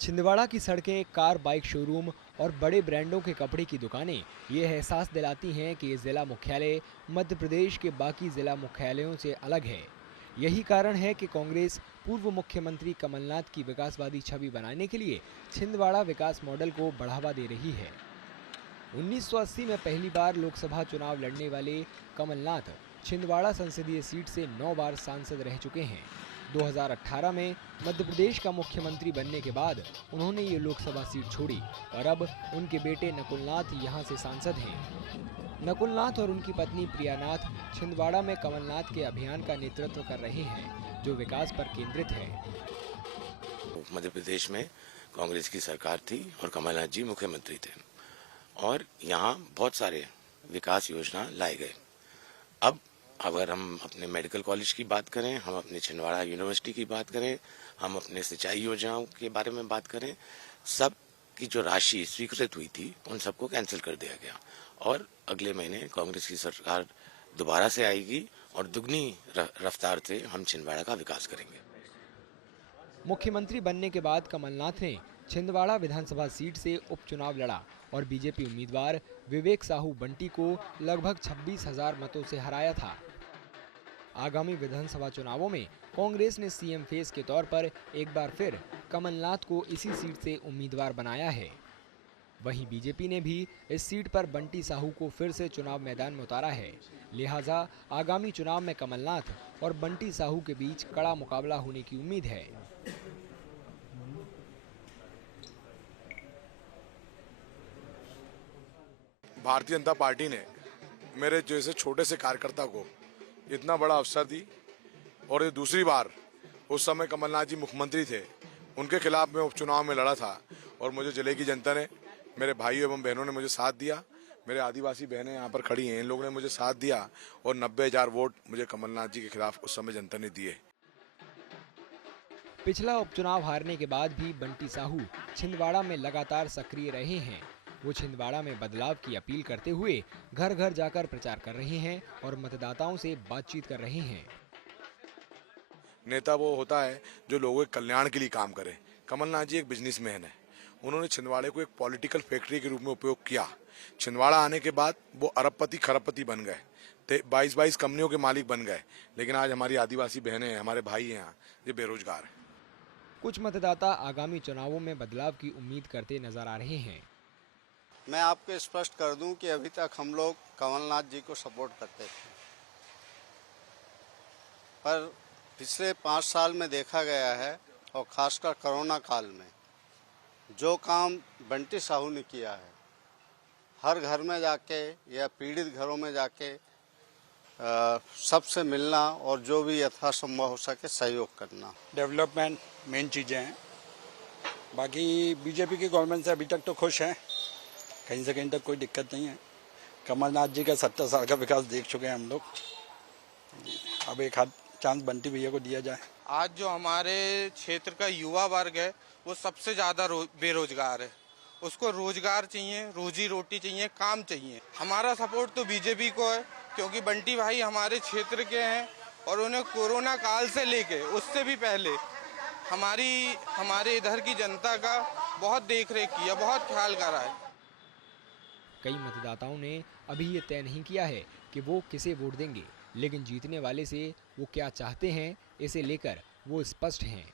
छिंदवाड़ा की सड़कें, car bike showroom और बड़े ब्रांडों के कपड़े की दुकानें ये एहसास दिलाती हैं कि जिला मुख्यालय मध्य प्रदेश के बाकी जिला मुख्यालयों से अलग है। यही कारण है कि कांग्रेस पूर्व मुख्यमंत्री कमलनाथ की विकासवादी छवि बनाने के लिए छिंदवाड़ा विकास मॉडल को बढ़ावा दे रही है। 1980 में पहली बार लोकसभा चुनाव लड़ने वाले कमलनाथ छिंदवाड़ा संसदीय सीट से 9 बार सांसद रह चुके हैं। 2018 में मध्य प्रदेश का मुख्यमंत्री बनने के बाद उन्होंने ये लोकसभा सीट छोड़ी और अब उनके बेटे नकुलनाथ यहां से सांसद हैं। नकुलनाथ और उनकी पत्नी प्रियानाथ छिंदवाड़ा में कमलनाथ के अभियान का नेतृत्व कर रहे हैं, जो विकास पर केंद्रित है। मध्य प्रदेश में कांग्रेस की सरकार थी और कमलनाथ जी मुख्यमंत्री थे और यहाँ बहुत सारे विकास योजना लाए गए। अब अगर हम अपने मेडिकल कॉलेज की बात करें, हम अपने छिंदवाड़ा यूनिवर्सिटी की बात करें, हम अपने सिंचाई योजनाओं के बारे में बात करें, सब की जो राशि स्वीकृत हुई थी उन सबको कैंसिल कर दिया गया और अगले महीने कांग्रेस की सरकार दोबारा से आएगी और दुगनी रफ्तार से हम छिंदवाड़ा का विकास करेंगे। मुख्यमंत्री बनने के बाद कमलनाथ ने छिंदवाड़ा विधानसभा सीट से उपचुनाव लड़ा और बीजेपी उम्मीदवार विवेक साहू बंटी को लगभग 26,000 मतों से हराया था। आगामी विधानसभा चुनावों में कांग्रेस ने सीएम फेस के तौर पर एक बार फिर कमलनाथ को इसी सीट से उम्मीदवार बनाया है। वहीं बीजेपी ने भी इस सीट पर बंटी साहू को फिर से चुनाव मैदान में उतारा है। लिहाजा आगामी चुनाव में कमलनाथ और बंटी साहू के बीच कड़ा मुकाबला होने की उम्मीद है। भारतीय जनता पार्टी ने मेरे जैसे छोटे से कार्यकर्ता को इतना बड़ा अवसर दी और ये दूसरी बार, उस समय कमलनाथ जी मुख्यमंत्री थे, उनके खिलाफ मैं उपचुनाव में लड़ा था और मुझे जिले की जनता ने, मेरे भाइयों एवं बहनों ने मुझे साथ दिया। मेरे आदिवासी बहनें यहाँ पर खड़ी हैं, इन लोगों ने मुझे साथ दिया और 90,000 वोट मुझे कमलनाथ जी के खिलाफ उस समय जनता ने दिए। पिछला उपचुनाव हारने के बाद भी बंटी साहू छिंदवाड़ा में लगातार सक्रिय रहे हैं। वो छिंदवाड़ा में बदलाव की अपील करते हुए घर घर जाकर प्रचार कर रहे हैं और मतदाताओं से बातचीत कर रहे हैं। नेता वो होता है जो लोगों के कल्याण के लिए काम करे। कमलनाथ जी एक बिजनेसमैन है, उन्होंने छिंदवाड़े को एक पॉलिटिकल फैक्ट्री के रूप में उपयोग किया। छिंदवाड़ा आने के बाद वो अरबपति खरबपति बन गए, 22 कंपनियों के मालिक बन गए, लेकिन आज हमारी आदिवासी बहनें, हमारे भाई यहाँ ये बेरोजगार है। कुछ मतदाता आगामी चुनावों में बदलाव की उम्मीद करते नजर आ रहे हैं। मैं आपको स्पष्ट कर दूं कि अभी तक हम लोग कमलनाथ जी को सपोर्ट करते थे, पर पिछले 5 साल में देखा गया है और खासकर कोरोना काल में जो काम बंटी साहू ने किया है, हर घर में जाके या पीड़ित घरों में जाके सबसे मिलना और जो भी यथासंभव हो सके सहयोग करना। डेवलपमेंट मेन चीज़ें हैं। बाकी बीजेपी की गवर्नमेंट से अभी तक तो खुश हैं, कहीं से कहीं तक कोई दिक्कत नहीं है। कमलनाथ जी का 70 साल का विकास देख चुके हैं हम लोग। अब एक हाथ चांस बंटी भैया को दिया जाए। आज जो हमारे क्षेत्र का युवा वर्ग है वो सबसे ज़्यादा बेरोजगार है, उसको रोजगार चाहिए, रोजी रोटी चाहिए, काम चाहिए। हमारा सपोर्ट तो बीजेपी को है क्योंकि बंटी भाई हमारे क्षेत्र के हैं और उन्हें कोरोना काल से लेके उससे भी पहले हमारे इधर की जनता का बहुत देखरेख किया, बहुत ख्याल करा है। कई मतदाताओं ने अभी ये तय नहीं किया है कि वो किसे वोट देंगे, लेकिन जीतने वाले से वो क्या चाहते हैं इसे लेकर वो स्पष्ट हैं।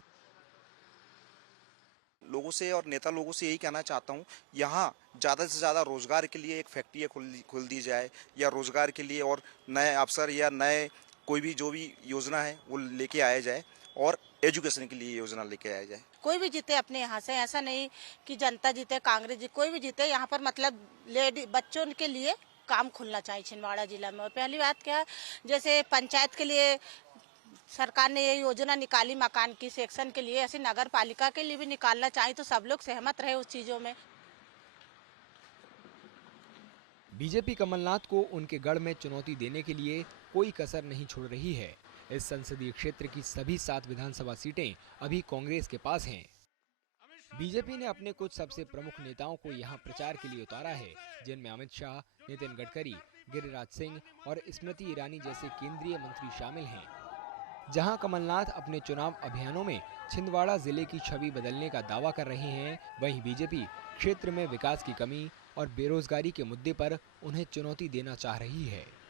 लोगों से और नेता लोगों से यही कहना चाहता हूँ, यहाँ ज़्यादा से ज़्यादा रोजगार के लिए एक फैक्ट्री खोल दी जाए या रोजगार के लिए और नए अवसर या नए कोई भी जो भी योजना है वो लेके आया जाए और एजुकेशन के लिए योजना लेके आया जाए। कोई भी जीते अपने यहाँ से, ऐसा नहीं कि जनता जीते, कांग्रेस जीते, कोई भी जीते, यहाँ पर मतलब लेडी बच्चों के लिए काम खुलना चाहिए छिंदवाड़ा जिला में। और पहली बात क्या है, जैसे पंचायत के लिए सरकार ने ये योजना निकाली मकान की सेक्शन के लिए, ऐसे नगर पालिका के लिए भी निकालना चाहिए, तो सब लोग सहमत रहे उस चीजों में। बीजेपी कमलनाथ को उनके गढ़ में चुनौती देने के लिए कोई कसर नहीं छोड़ रही है। इस संसदीय क्षेत्र की सभी 7 विधानसभा सीटें अभी कांग्रेस के पास हैं। बीजेपी ने अपने कुछ सबसे प्रमुख नेताओं को यहां प्रचार के लिए उतारा है, जिनमें अमित शाह, नितिन गडकरी, गिरिराज सिंह और स्मृति ईरानी जैसे केंद्रीय मंत्री शामिल हैं। जहां कमलनाथ अपने चुनाव अभियानों में छिंदवाड़ा जिले की छवि बदलने का दावा कर रहे हैं, वहीं बीजेपी क्षेत्र में विकास की कमी और बेरोजगारी के मुद्दे पर उन्हें चुनौती देना चाह रही है।